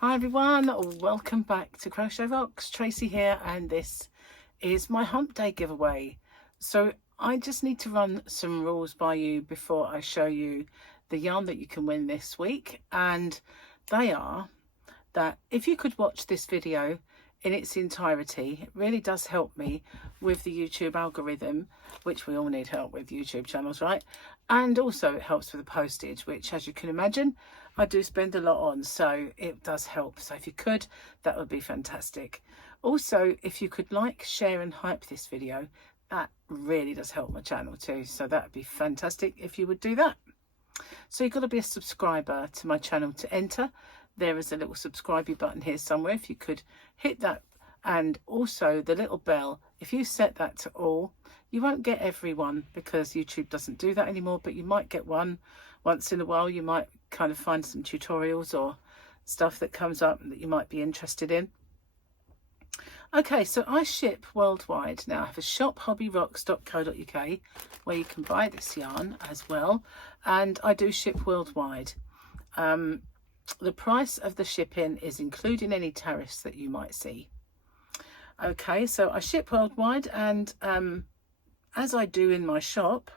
Hi everyone, welcome back to Crochet Rocks. Tracy here, and this is my hump day giveaway. So I just need to run some rules by you before I show you the yarn that you can win this week, and they are that if you could watch this video in its entirety, it really does help me with the YouTube algorithm, which we all need help with, YouTube channels, right? And also it helps with the postage, which, as you can imagine, I do spend a lot on, so it does help. So if you could, that would be fantastic. Also, if you could like, share and hype this video, that really does help my channel too, so that would be fantastic if you would do that. So you've got to be a subscriber to my channel to enter. There is a little subscribe button here somewhere. If you could hit that, and also the little bell, if you set that to all, you won't get every one because YouTube doesn't do that anymore, but you might get one once in a while. You might kind of find some tutorials or stuff that comes up that you might be interested in. Okay, so I ship worldwide. Now I have a shop, hobbyrocks.co.uk, where you can buy this yarn as well, and I do ship worldwide. The price of the shipping is including any tariffs that you might see. Okay, so I ship worldwide, and as I do in my shop,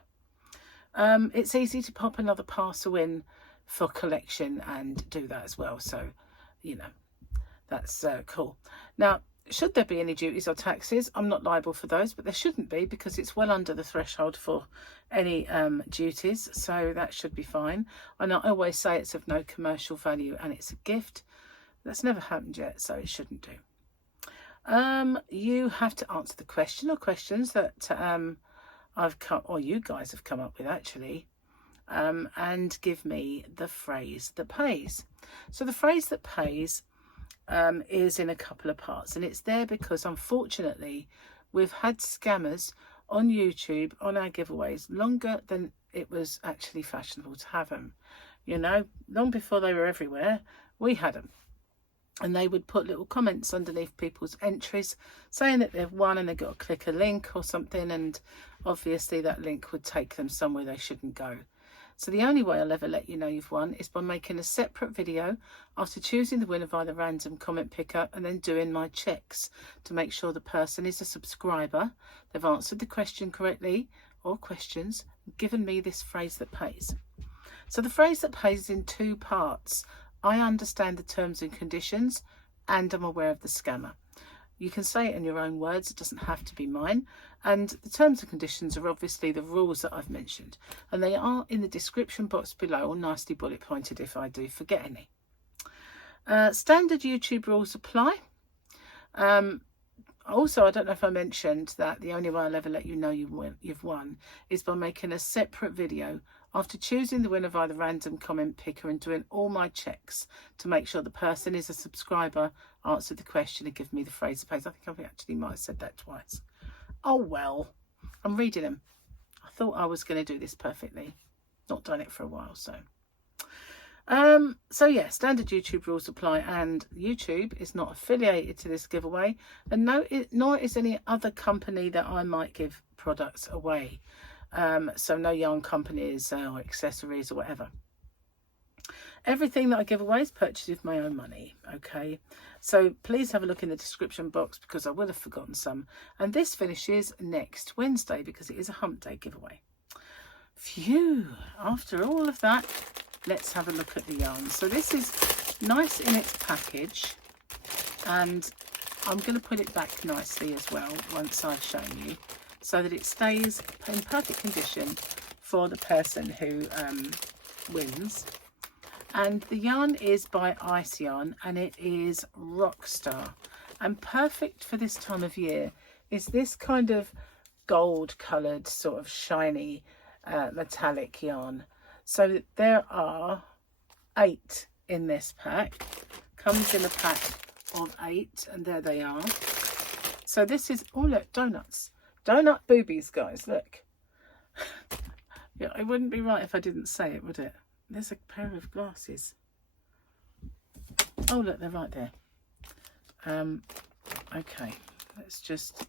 it's easy to pop another parcel in for collection and do that as well. So, you know, that's cool. Now, should there be any duties or taxes, I'm not liable for those, but there shouldn't be because it's well under the threshold for any duties, so that should be fine. And I always say it's of no commercial value and it's a gift. That's never happened yet, so it shouldn't do. You have to answer the question or questions that you guys have come up with actually, and give me the phrase that pays. So the phrase that pays is in a couple of parts, and it's there because unfortunately we've had scammers on YouTube on our giveaways longer than it was actually fashionable to have them. You know, long before they were everywhere, we had them, and they would put little comments underneath people's entries saying that they've won, and they've got to click a link or something, and obviously that link would take them somewhere they shouldn't go. So the only way I'll ever let you know you've won is by making a separate video after choosing the winner via the random comment picker, and then doing my checks to make sure the person is a subscriber, they've answered the question correctly or questions, given me this phrase that pays. So the phrase that pays is in two parts. I understand the terms and conditions, and I'm aware of the scammer. You can say it in your own words, it doesn't have to be mine. And the terms and conditions are obviously the rules that I've mentioned, and they are in the description box below, or nicely bullet pointed if I do forget any. Standard YouTube rules apply. Also, I don't know if I mentioned that the only way I'll ever let you know you've won is by making a separate video after choosing the winner via the random comment picker and doing all my checks to make sure the person is a subscriber, answered the question, and give me the phrase that pays. I think I actually might have said that twice. Oh well, I'm reading them. I thought I was going to do this perfectly. Not done it for a while, so. So yeah, standard YouTube rules apply, and YouTube is not affiliated to this giveaway, and nor is any other company that I might give products away. So no yarn companies or accessories or whatever. Everything that I give away is purchased with my own money. Okay, so please have a look in the description box because I will have forgotten some, and this finishes next Wednesday because it is a hump day giveaway. Phew, after all of that, let's have a look at the yarn. So this is nice in its package, and I'm going to put it back nicely as well once I've shown you, so that it stays in perfect condition for the person who wins. And the yarn is by Ice Yarn, and it is Rockstar, and perfect for this time of year is this kind of gold coloured sort of shiny metallic yarn. So there are 8 in this pack. Comes in a pack of 8, and there they are. So this is, oh look, donuts. Donut boobies, guys, look. Yeah, it wouldn't be right if I didn't say it, would it? There's a pair of glasses. Oh look, they're right there. Okay, let's just,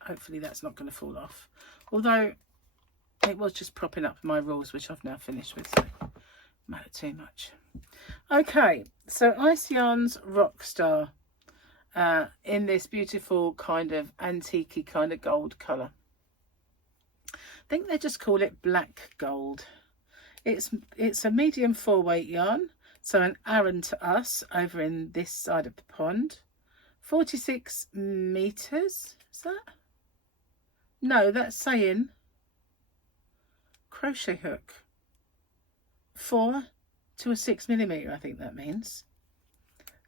hopefully that's not going to fall off. Although it was just propping up my rules, which I've now finished with, so matter too much. Okay, so Ice Yarns Rockstar in this beautiful kind of antique kind of gold colour. I think they just call it black gold. It's a medium 4-weight yarn, so an Aran to us over in this side of the pond. 46 meters, is that? No, that's saying crochet hook. 4 to a 6mm, I think that means.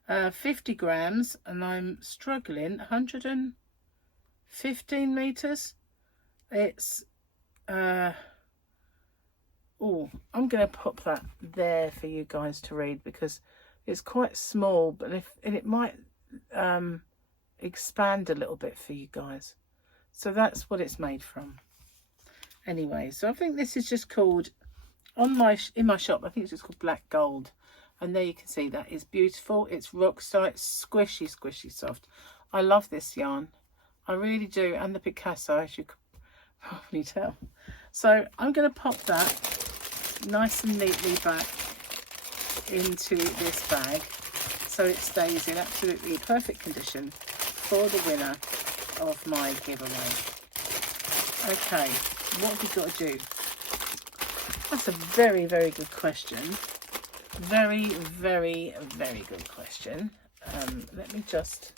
50 grams, and I'm struggling. 115 meters. It's oh, I'm going to pop that there for you guys to read because it's quite small, but it might expand a little bit for you guys. So that's what it's made from. Anyway, so I think this is just called in my shop. I think it's just called black gold, and there you can see that is beautiful. It's Rockstar. It's squishy, squishy, soft. I love this yarn. I really do, and the Picasso, as you can probably tell. So I'm going to pop that nice and neatly back into this bag so it stays in absolutely perfect condition for the winner of my giveaway. Okay, what have we got to do? That's a very, very good question. Very, very, very good question. Let me just,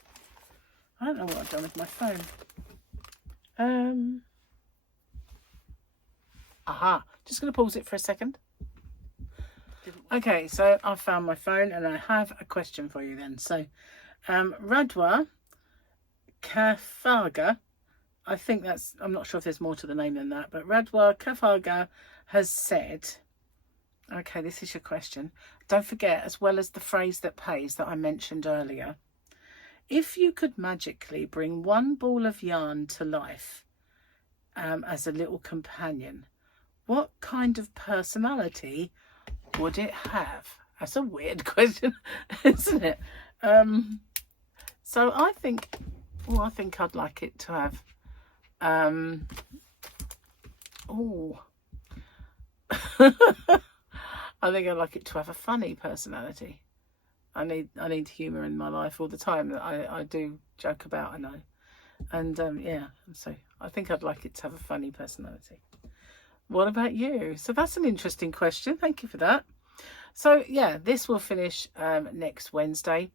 I don't know what I've done with my phone. Just going to pause it for a second. Okay, so I've found my phone and I have a question for you then. So, Radwa Kafarga, I think that's, I'm not sure if there's more to the name than that, but Radwa Kafarga has said, okay, this is your question. Don't forget, as well as the phrase that pays that I mentioned earlier, if you could magically bring one ball of yarn to life as a little companion, what kind of personality would it have? That's a weird question, isn't it? So I think, well, I think I'd like it to have, I think I'd like it to have a funny personality. I need humour in my life all the time. I do joke about, I know. And yeah, so I think I'd like it to have a funny personality. What about you? So that's an interesting question. Thank you for that. So yeah, this will finish next Wednesday.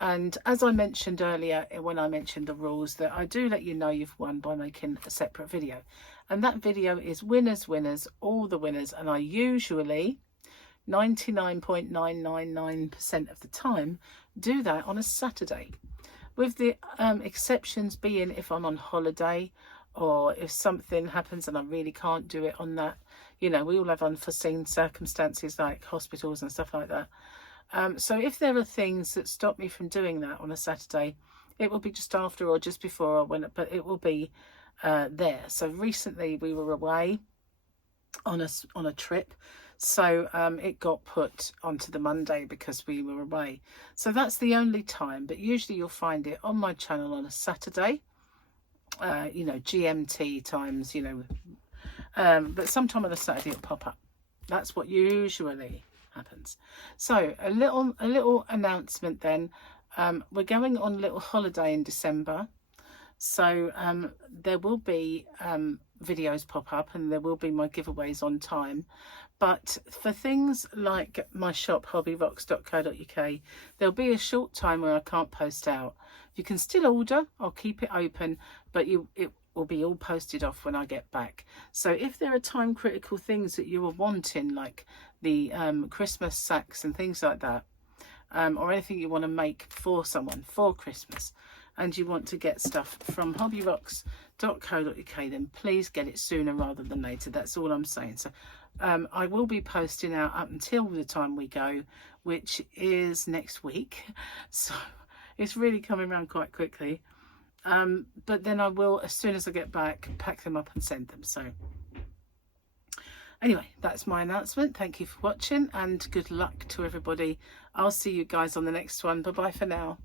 And as I mentioned earlier, when I mentioned the rules, that I do let you know you've won by making a separate video. And that video is winners, all the winners. And I usually, 99.999% of the time, do that on a Saturday. With the exceptions being if I'm on holiday, or if something happens and I really can't do it on that. You know, we all have unforeseen circumstances like hospitals and stuff like that. So if there are things that stop me from doing that on a Saturday, it will be just after or just before I went, but it will be there. So recently we were away on a trip, so it got put onto the Monday because we were away. So that's the only time, but usually you'll find it on my channel on a Saturday. You know, GMT times, you know, but sometime on a Saturday it'll pop up. That's what usually happens. So a little announcement then. We're going on a little holiday in December, so there will be videos pop up and there will be my giveaways on time. But for things like my shop, hobbyrocks.co.uk, there'll be a short time where I can't post out. You can still order, I'll keep it open, but it will be all posted off when I get back. So if there are time critical things that you are wanting, like the Christmas sacks and things like that, or anything you want to make for someone for Christmas, and you want to get stuff from hobbyrocks.co.uk, then please get it sooner rather than later. That's all I'm saying. So I will be posting out up until the time we go, which is next week. So it's really coming around quite quickly. But then I will, as soon as I get back, pack them up and send them. So anyway, that's my announcement. Thank you for watching and good luck to everybody. I'll see you guys on the next one. Bye bye for now.